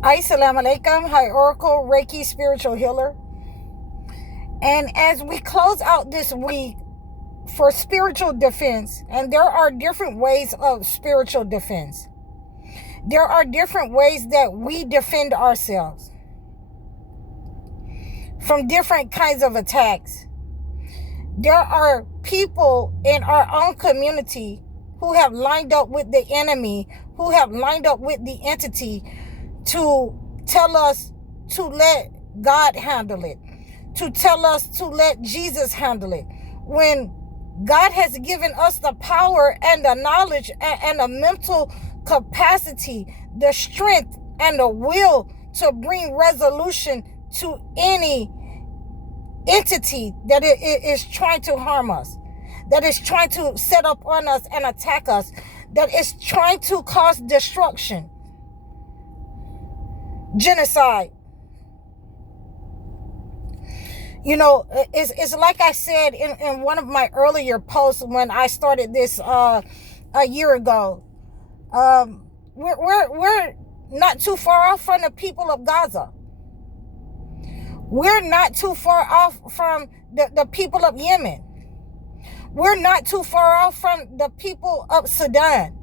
Assalamu alaikum. Hi, Oracle, Reiki, spiritual healer. And as we close out this week for spiritual defense, and there are different ways of spiritual defense. There are different ways that we defend ourselves from different kinds of attacks. There are people in our own community who have lined up with the enemy, who have lined up with the entity to tell us to let God handle it, to tell us to let Jesus handle it, when God has given us the power and the knowledge and the mental capacity, the strength and the will to bring resolution to any entity that is trying to harm us, that is trying to set up on us and attack us, that is trying to cause destruction, genocide. It's like I said in one of my earlier posts when I started this a year ago. We're not too far off from the people of Gaza. We're not too far off from the people of Yemen. We're not too far off from the people of Sudan.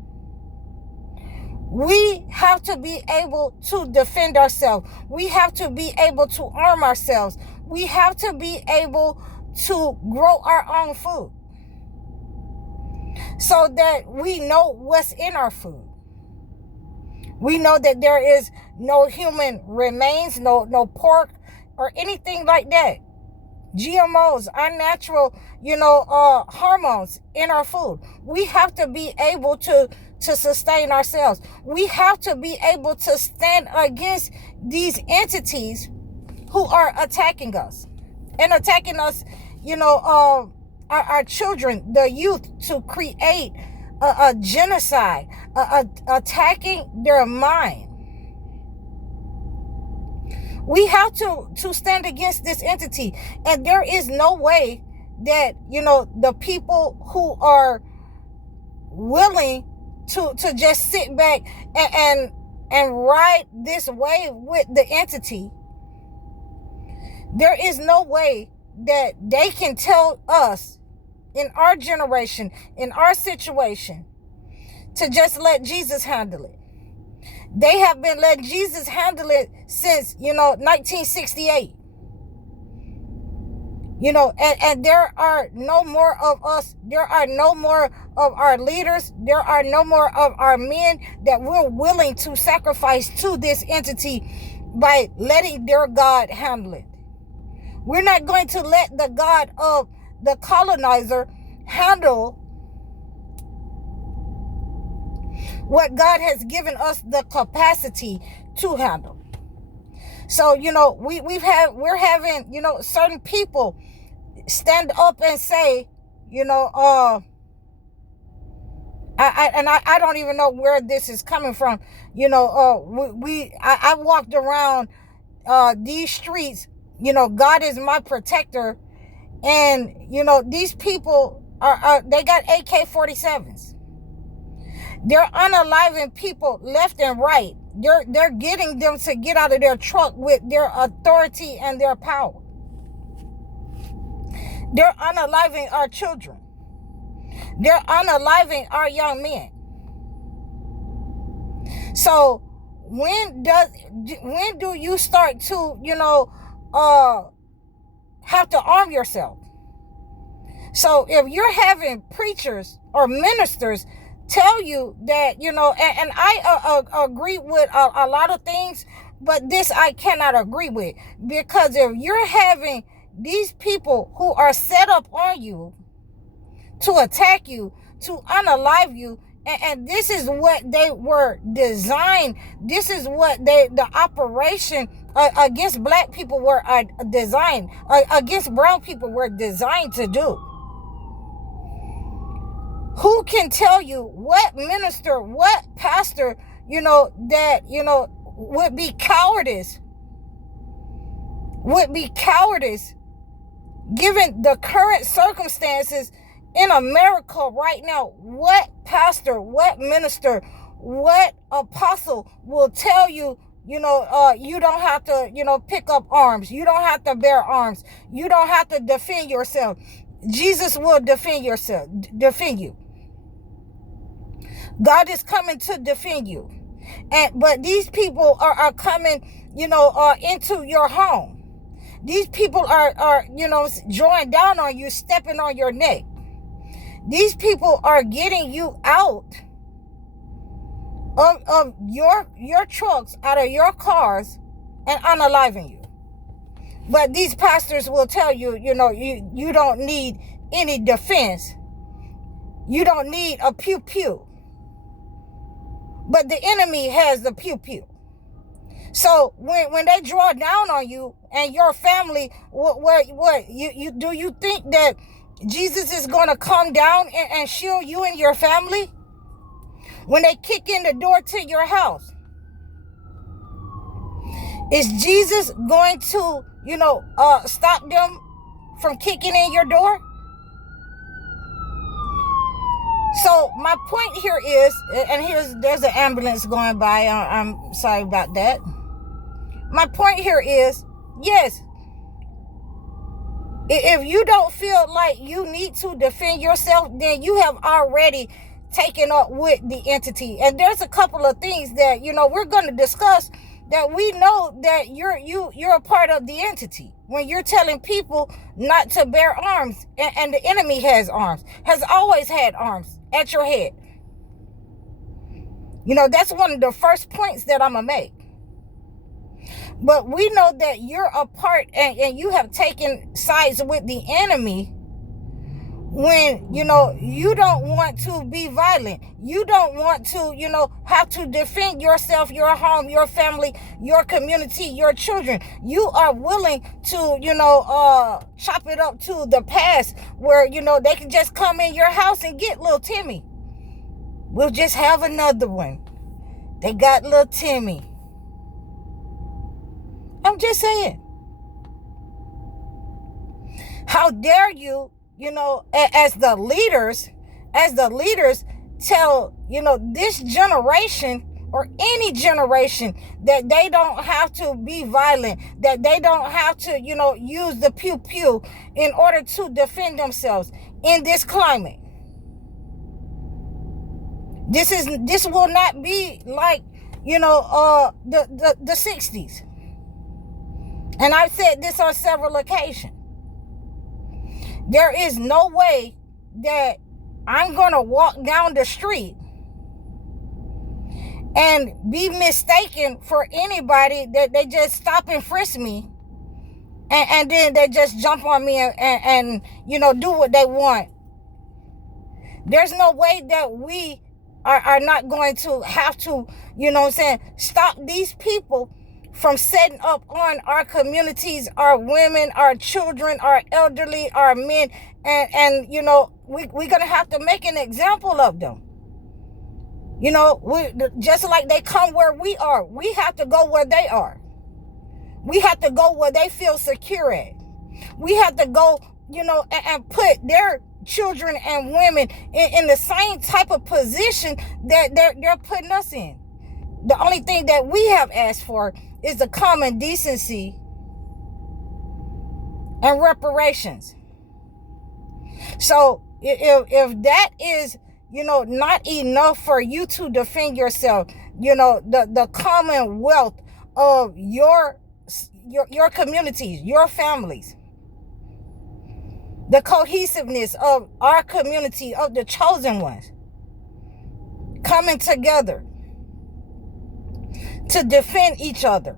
We have to be able to defend ourselves. We have to be able to arm ourselves. We have to be able to grow our own food so that we know what's in our food. We know that there is no human remains, no pork or anything like that. GMOs, unnatural, hormones in our food. We have to be able to sustain ourselves. We have to be able to stand against these entities who are attacking us and attacking us, our children, the youth, to create a genocide, attacking their mind. We have to stand against this entity. And there is no way that, the people who are willing to just sit back and ride this wave with the entity, there is no way that they can tell us in our generation, in our situation, to just let Jesus handle it. They have been letting Jesus handle it since, 1968. And there are no more of us. There are no more of our leaders. There are no more of our men that we're willing to sacrifice to this entity by letting their God handle it. We're not going to let the God of the colonizer handle what God has given us the capacity to handle. So, we're having, certain people stand up and say, I don't even know where this is coming from. I walked around these streets, God is my protector. And, these people they got AK-47s. They're unaliving people left and right. They're getting them to get out of their truck with their authority and their power. They're unaliving our children. They're unaliving our young men. So when do you start to, have to arm yourself? So if you're having preachers or ministers tell you that, and I agree with a lot of things, but this I cannot agree with, because if you're having these people who are set up on you to attack you, to unalive you, and this is what they were designed, this is what the operation against black people were designed, against brown people were designed to do. Who can tell you what minister, what pastor, that, would be cowardice given the current circumstances in America right now? What pastor, what minister, what apostle will tell you you don't have to, pick up arms. You don't have to bear arms. You don't have to defend yourself. Jesus will defend you. God is coming to defend you. But these people are coming, into your home. These people are drawing down on you, stepping on your neck. These people are getting you out of your trucks, out of your cars, and unaliving you. But these pastors will tell you, you don't need any defense. You don't need a pew-pew. But the enemy has the pew-pew. So when they draw down on you and your family, what you think that Jesus is going to come down and shield you and your family? When they kick in the door to your house, is Jesus going to, stop them from kicking in your door? So my point here is, and there's an ambulance going by. I'm sorry about that. My point here is, yes, if you don't feel like you need to defend yourself, then you have already taken up with the entity. And there's a couple of things that, we're going to discuss, that we know that you're a part of the entity. When you're telling people not to bear arms, and the enemy has always had arms at your head. That's one of the first points that I'm going to make. But we know that you're a part, and you have taken sides with the enemy when, you don't want to be violent. You don't want to, have to defend yourself, your home, your family, your community, your children. You are willing to, chop it up to the past where, they can just come in your house and get little Timmy. We'll just have another one. They got little Timmy. I'm just saying. How dare you, as the leaders tell, this generation or any generation that they don't have to be violent, that they don't have to, use the pew-pew in order to defend themselves in this climate. This will not be like, the 60s. And I've said this on several occasions. There is no way that I'm going to walk down the street and be mistaken for anybody, that they just stop and frisk me, and then they just jump on me and do what they want. There's no way that we are not going to have to, stop these people from setting up on our communities, our women, our children, our elderly, our men, and we're going to have to make an example of them. Just like they come where we are, we have to go where they are. We have to go where they feel secure at. We have to go, and put their children and women in the same type of position that they're putting us in. The only thing that we have asked for is the common decency and reparations. So if that is, not enough for you to defend yourself, the commonwealth of your communities, your families, the cohesiveness of our community, of the chosen ones, coming together to defend each other.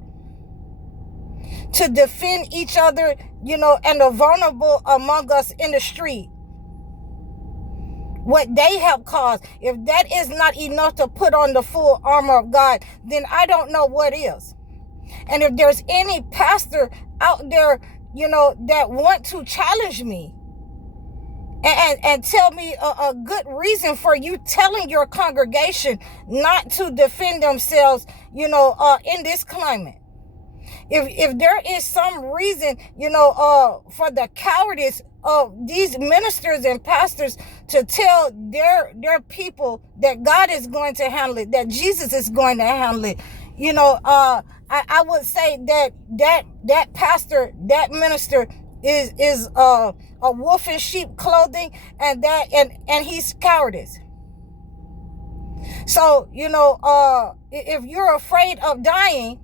To defend each other, and the vulnerable among us in the street. What they have caused. If that is not enough to put on the full armor of God, then I don't know what is. And if there's any pastor out there, that want to challenge me and tell me a good reason for you telling your congregation not to defend themselves, in this climate. If there is some reason, for the cowardice of these ministers and pastors to tell their people that God is going to handle it, that Jesus is going to handle it, I would say that pastor, that minister is a wolf in sheep clothing, and he's cowardice. So, if you're afraid of dying,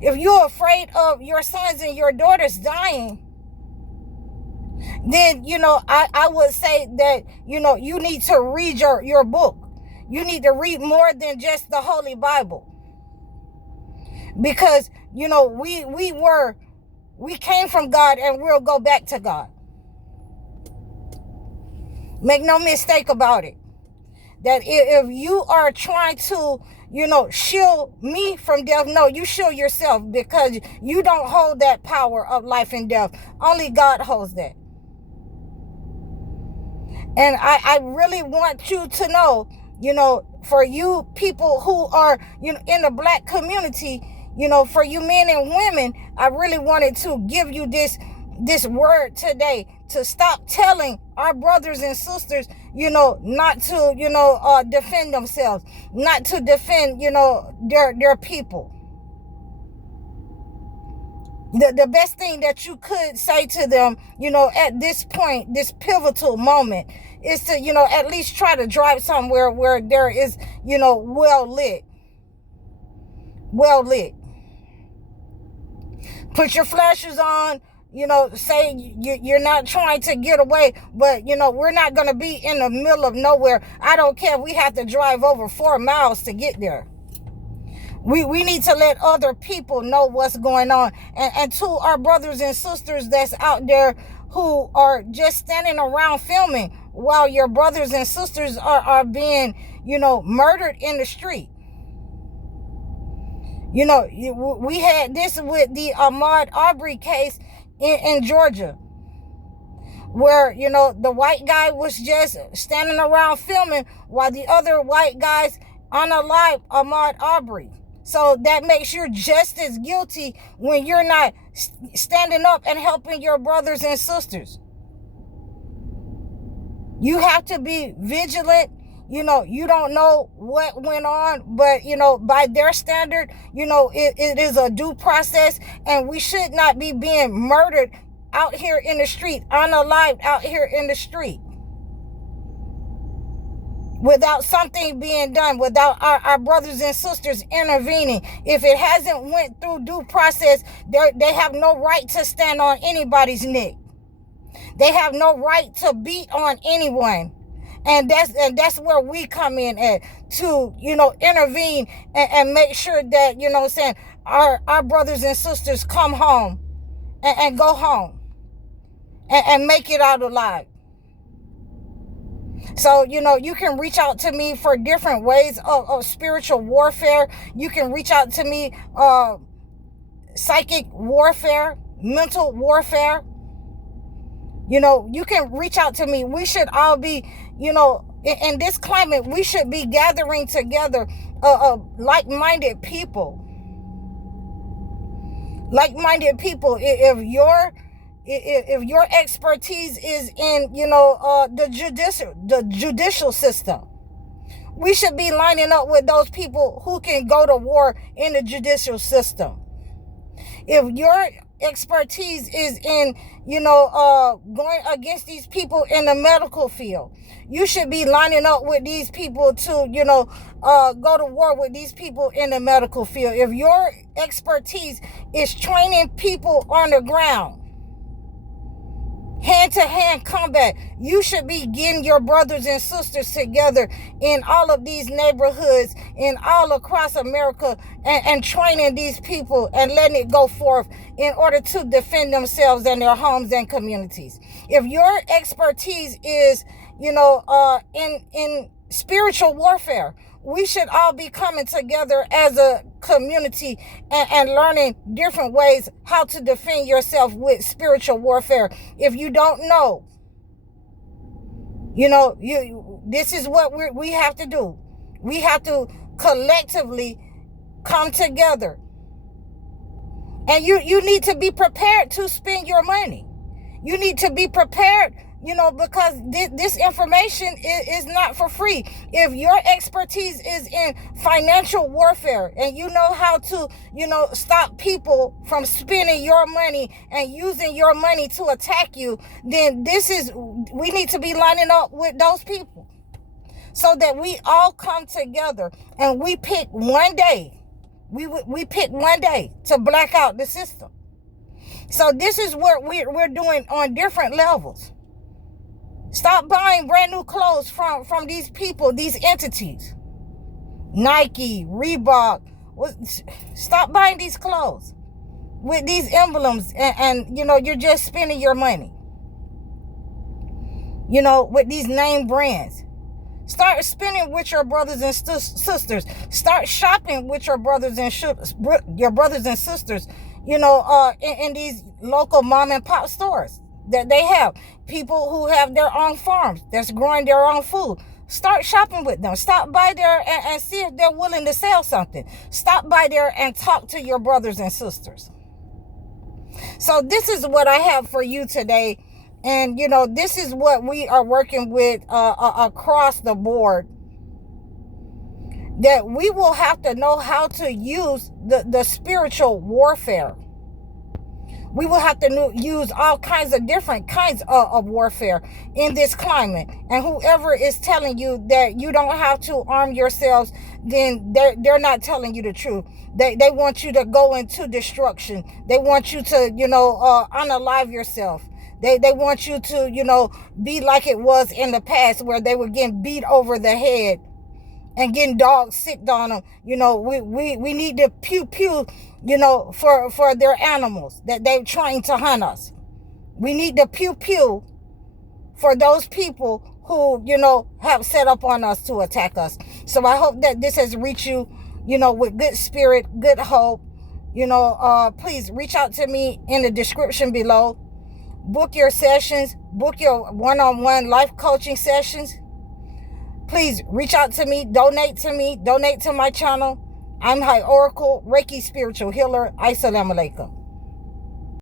if you're afraid of your sons and your daughters dying, then, I would say that, you need to read your book. You need to read more than just the Holy Bible. Because, we came from God, and we'll go back to God. Make no mistake about it. That if you are trying to, shield me from death, no, you shield yourself, because you don't hold that power of life and death. Only God holds that. And I really want you to know, for you people who are, in the Black community, for you men and women, I really wanted to give you this word today, to stop telling our brothers and sisters, not to, defend themselves, not to defend, their people. The best thing that you could say to them, at this point, this pivotal moment, is to, at least try to drive somewhere where there is, well lit. Put your flashes on, say you're not trying to get away, but, we're not going to be in the middle of nowhere. I don't care if we have to drive over 4 miles to get there. We need to let other people know what's going on. And to our brothers and sisters that's out there who are just standing around filming while your brothers and sisters are being, murdered in the street. We had this with the Ahmaud Arbery case in Georgia, where, the white guy was just standing around filming while the other white guys unalived Ahmaud Arbery. So that makes you just as guilty when you're not standing up and helping your brothers and sisters. You have to be vigilant. You don't know what went on, but, by their standard, it is a due process, and we should not be being murdered out here in the street, unalived out here in the street, without something being done, without our brothers and sisters intervening. If it hasn't went through due process, they have no right to stand on anybody's neck. They have no right to beat on anyone. And that's where we come in at, to, intervene and make sure that, our brothers and sisters come home and go home and make it out alive. So, you can reach out to me for different ways of spiritual warfare. You can reach out to me, psychic warfare, mental warfare. You can reach out to me. We should all be, in this climate, we should be gathering together like-minded people. Like-minded people. If your expertise is in, the judicial system, we should be lining up with those people who can go to war in the judicial system. If your expertise is in, going against these people in the medical field, you should be lining up with these people to, go to war with these people in the medical field. If your expertise is training people on the ground, hand-to-hand combat, you should be getting your brothers and sisters together in all of these neighborhoods, in all across America, and training these people and letting it go forth in order to defend themselves and their homes and communities. If your expertise is, in spiritual warfare, we should all be coming together as a community and learning different ways how to defend yourself with spiritual warfare. If you don't know, this is what we have to do. We have to collectively come together. And you need to be prepared to spend your money. You need to be prepared because this information is not for free. If your expertise is in financial warfare and you know how to, stop people from spending your money and using your money to attack you, then we need to be lining up with those people so that we all come together and we pick one day. We pick one day to black out the system. So this is what we're doing on different levels. Stop buying brand new clothes from these people, these entities. Nike, Reebok. Stop buying these clothes with these emblems and you're just spending your money. With these name brands. Start spending with your brothers and sisters. Start shopping with your brothers and sisters, in these local mom and pop stores that they have. People who have their own farms that's growing their own food. Start shopping with them. Stop by there and see if they're willing to sell something. Stop by there and talk to your brothers and sisters. So this is what I have for you today. And, this is what we are working with across the board. That we will have to know how to use the spiritual warfare. We will have to use all kinds of different kinds of warfare in this climate. And whoever is telling you that you don't have to arm yourselves, then they're not telling you the truth. They want you to go into destruction. They want you to, unalive yourself. They want you to, be like it was in the past where they were getting beat over the head and getting dogs sicked on them. We need to pew, for their animals that they're trying to hunt us. We need to pew for those people who, have set up on us to attack us. So I hope that this has reached you, with good spirit, good hope. Please reach out to me in the description below. Book your sessions, book your one-on-one life coaching sessions. Please reach out to me, donate to my channel. I'm High Oracle, Reiki Spiritual Healer. Assalamu alaikum.